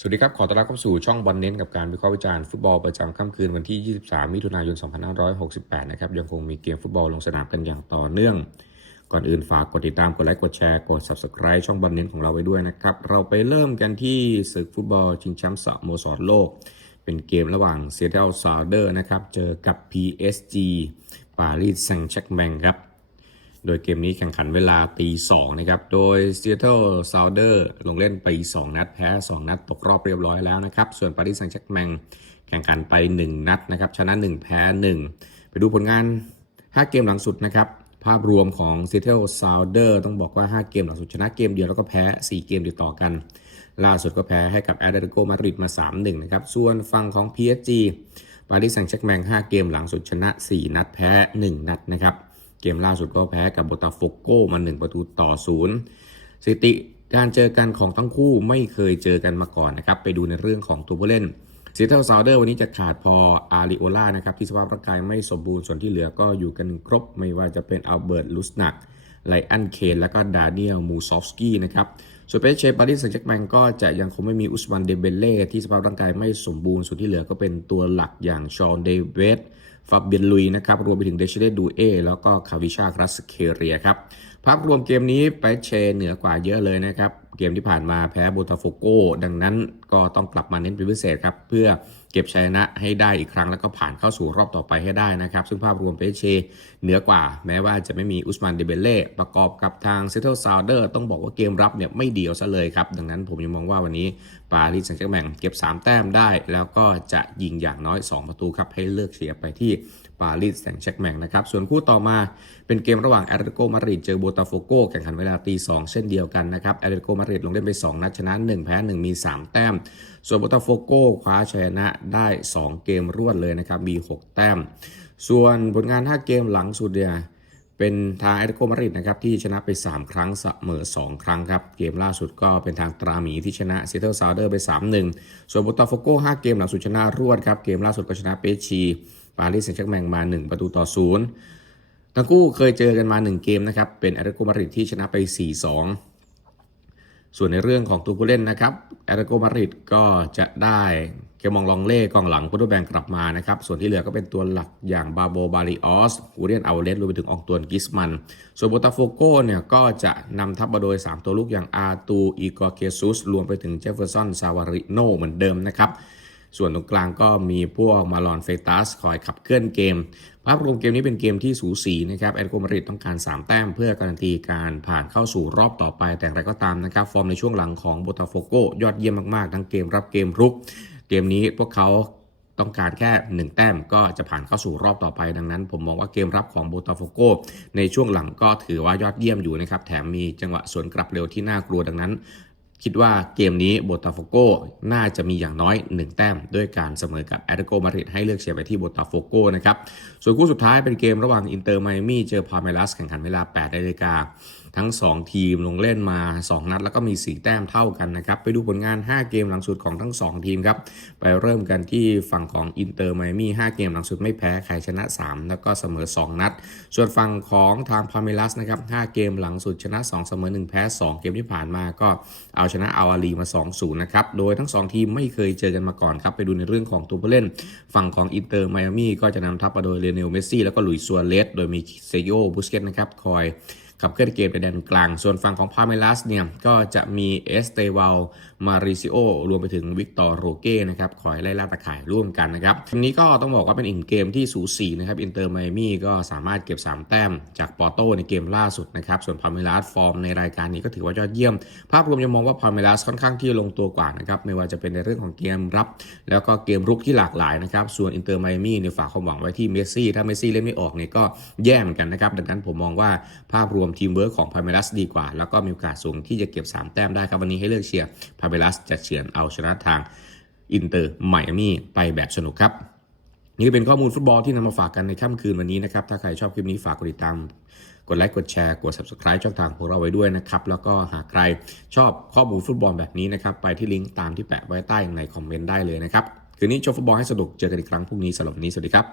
สวัสดีครับ ขอต้อนรับเข้าสู่ช่องบอลเน้นกับการวิเคราะห์วิจารณ์ฟุตบอลประจำค่ำคืนวันที่ 23 มิถุนายน 2568 นะครับ ยังคงมีเกมฟุตบอลลงสนามกันอย่างต่อเนื่อง ก่อนอื่นฝากกดติดตาม กดไลค์ กดแชร์ กด Subscribe ช่องบอลเน้นของเราไว้ด้วยนะครับ เราไปเริ่มกันที่ศึกฟุตบอลชิงแชมป์สโมสรโลก เป็นเกมระหว่าง Seattle Sounders นะครับ เจอกับ PSG ปารีสแซงต์แชร์กแมงครับ โดยเกมนี้แข่งขันเวลาตีสองนะครับ โดย Seattle Sounder ลงเล่นไป 2 นัด แพ้ 2 นัด ตกรอบเรียบร้อยแล้วนะครับ ส่วนปารีสแซงต์แชร์กแมงแข่งขันไป 1 นัดนะครับ ชนะ 1 แพ้ 1 ไปดูผลงาน 5 เกมหลังสุดนะครับ ภาพรวมของ Seattle Sounder ต้องบอกว่า 5 เกมหลังสุดชนะเกมเดียวแล้วก็แพ้ 4 เกมติดต่อกัน ล่าสุดก็แพ้ให้กับแอตเลติโกมาดริดมา 3-1 นะครับ ส่วนฝั่งของ PSG ปารีสแซงต์แชกแมง5 เกมหลังสุดชนะ 4 นัดแพ้ 1 นัดนะครับ เกมล่าสุดก็แพ้กับโบตาโฟโกมา 1 ประตูต่อศูนย์สถิติการเจอกันของทั้งคู่ไม่เคยเจอกันมาก่อนนะครับ ไปดูในเรื่องของตัวผู้เล่นซีเทลซาวเดอร์วันนี้จะขาดพออาริโอล่านะครับที่สภาพร่างกายไม่สมบูรณ์ส่วนที่เหลือก็อยู่กันครบไม่ว่าจะเป็นอัลเบิร์ตลุสนัก ไลอันเคนและก็ดาเนียลมูซอฟสกี้นะครับส่วนเปเชปาริสแซงต์แชร์กแมงก็จะยังคงไม่มีอุสมันเดเบเล่ที่สภาพร่างกายไม่สมบูรณ์ส่วนที่เหลือก็เป็นตัวหลักอย่างชอนเดเวสฟาเบียนลุยนะครับรวมไปถึงเดชเดดูเอแล้วก็คาวิชาครัสเคเรียครับภาพรวมเกมนี้ไปเชเหนือกว่าเยอะเลยนะครับ เกมที่ผ่านมาแพ้โบตาโฟโกดังนั้นก็ต้องกลับมาเน้นเป็นพิเศษครับ เพื่อเก็บชัยชนะให้ได้อีกครั้ง แล้วก็ผ่านเข้าสู่รอบต่อไปให้ได้นะครับ ซึ่งภาพรวมเปเชเหนือกว่า แม้ว่าจะไม่มีอุสมานเดเบเล่ประกอบกับทางเซเทิลซาวเดอร์ต้องบอกว่าเกมรับเนี่ยไม่เดียวซะเลยครับ ดังนั้นผมยังมองว่าวันนี้ปารีสแซงต์แชร์แมงเก็บ 3 แต้มได้ แล้วก็จะยิงอย่างน้อย 2 ประตูครับให้เลือกเชียไปที่ปารีสแซงต์แชร์กแมงนะครับส่วนคู่ต่อมาเป็นเกมระหว่างแอตเลติโกมาดริดเจอโบตาโฟโกแข่งขันเวลาตีสองเช่นเดียวกันนะครับแอตเลติโกมาดริดลงเล่นไป 2 นัดชนะ 1 แพ้ 1 มี 3 แต้มส่วนโบตาโฟโกคว้าชัยชนะได้ 2 เกมรวดเลยนะครับ มี 6 แต้ม ส่วนผลงาน 5 เกมหลังสุดเนี่ยเป็นทางแอตเลติโกมาดริดนะครับที่ชนะไป 3 ครั้งเสมอ 2 ครั้งครับ เกมล่าสุดก็เป็นทางตราหมีที่ชนะเซเทลซาวเดอร์ไป 3-1 ส่วนโบตาโฟโก5เกมหลังสุดชนะรวดครับ เกมล่าสุดก็ชนะเปชีปารีสแซงต์แชร์กแมงมา 1 ประตูต่อศูนย์ทั้งคู่เคยเจอกันมา 1 เกมนะครับ เป็นแอตเลติโกมาดริดที่ชนะไป 4-2 ส่วนในเรื่องของตัวผู้เล่นนะครับแอตเลติโกมาดริดก็จะได้เคมองลองเล่กองหลังพุทธแบงกลับมานะครับ ส่วนที่เหลือก็เป็นตัวหลักอย่างบาโบบาริออสอูเรียนอาเลสรวมไปถึงอองตวนกิสมัน ส่วนโบตาโฟโกเนี่ยก็จะนำทัพมาโดย 3 ตัวลูกอย่างอาตูอีกอร์เคซุสรวมไปถึงเจฟเฟอร์สันซาวาริโนเหมือนเดิมนะครับ ส่วนตรงกลางก็มีพวกมาลอนเฟตัสคอยขับเคลื่อนเกม ภาพรวมเกมนี้เป็นเกมที่สูสีนะครับแอตโกมาริดต้องการ 3 แต้มเพื่อการันตีการผ่านเข้าสู่รอบต่อไป แต่อย่างไรก็ตามนะครับ ฟอร์มในช่วงหลังของโบตาโฟโกยอดเยี่ยมมากๆ ทั้งเกมรับเกมรุก เกมนี้พวกเขาต้องการแค่ 1 แต้มก็จะผ่านเข้าสู่รอบต่อไปดังนั้น ผมมองว่าเกมรับของโบตาโฟโกในช่วงหลังก็ถือว่ายอดเยี่ยมอยู่นะครับแถมมีจังหวะสวนกลับเร็วที่น่ากลัวดังนั้น คิดว่าเกมนี้โบตาโฟโกน่าจะมีอย่างน้อย 1 แต้ม ด้วยการเสมอกับแอตเลติโกมาดริดให้เลือกเชียร์ไปที่โบตาโฟโกนะครับ ส่วนคู่สุดท้ายเป็นเกมระหว่างอินเตอร์ไมอามี่เจอพาเมลัสแข่งขันเวลา8นาฬิกาทั้ง 2 ทีมลงเล่นมา 2 นัด แล้วก็มี 4 แต้มเท่ากันนะครับ ไปดูผลงาน 5 เกมหลังสุดของทั้ง 2 ทีมครับ ไปเริ่มกันที่ฝั่งของอินเตอร์ไมอามี่5เกมหลังสุดไม่แพ้ใครชนะ 3 แล้วก็เสมอ 2 นัด ส่วนฝั่งของทางพาเมลัสนะครับ5เกมหลังสุดชนะ 2 เสมอ 1 แพ้ 2 เกมที่ผ่านมาก็เอาชนะอัลอาลีมา 2-0 นะครับ โดยทั้ง 2 ทีมไม่เคยเจอกันมาก่อนครับ ไปดูในเรื่องของตัวผู้เล่น ฝั่งของอินเตอร์ไมอามี่ก็จะนำทัพมาโดยเลเนลเมสซี่แล้วก็หลุยส์ซัวเรสโดยมีเซโยบุสเกตนะครับคอย ขับเคลื่อนเกมในแดนกลาง ส่วนฝั่งของพาเมลัสเนี่ยก็จะมีเอสเตวาลมาริซิโอรวมไปถึงวิกตอร์โรเก้นะครับคอยไล่ล่าตะข่ายร่วมกันนะครับทีนี้ก็ต้องบอกว่าเป็นอีกเกมที่สูสีนะครับอินเตอร์ไมอามี่ก็สามารถเก็บ 3 แต้มจากปอร์โตในเกมล่าสุดนะครับส่วนพาเมลัสฟอร์มในรายการนี้ก็ถือว่ายอดเยี่ยม ภาพรวมยังมองว่าพาเมลัสค่อนข้างที่ลงตัวกว่านะครับไม่ว่าจะเป็นในเรื่องของเกมรับ แล้วก็เกมรุกที่หลากหลายนะครับส่วนอินเตอร์ไมอามี่เนี่ยฝากความหวังไว้ที่เมสซี่ถ้าเมสซี่เล่นไม่ออกเนี่ยก็แย่เหมือนกันนะครับดังนั้นผมมองว่าภาพรวมทีมเวิร์กของพาเมลัสดีกว่า แล้วก็มีโอกาสสูงที่จะเก็บ 3 แต้มได้ครับวันนี้ให้เลือกเชียร์พาเมลัสจะเฉือนเอาชนะทางอินเตอร์ไมอามี่ไปแบบสนุกครับนี่เป็นข้อมูลฟุตบอลที่นำมาฝากกันในค่ำคืนวันนี้นะครับ ถ้าใครชอบคลิปนี้ฝากกดติดตาม กดไลค์ กดแชร์ กด subscribe ช่องทางของเราไว้ด้วยนะครับ แล้วก็หากใครชอบข้อมูลฟุตบอลแบบนี้นะครับ ไปที่ลิงก์ตามที่แปะไว้ใต้ในคอมเมนต์ได้เลยนะครับ คืนนี้ชมฟุตบอลให้สนุก เจอกันอีกครั้งพรุ่งนี้สำหรับนี้ สวัสดีครับ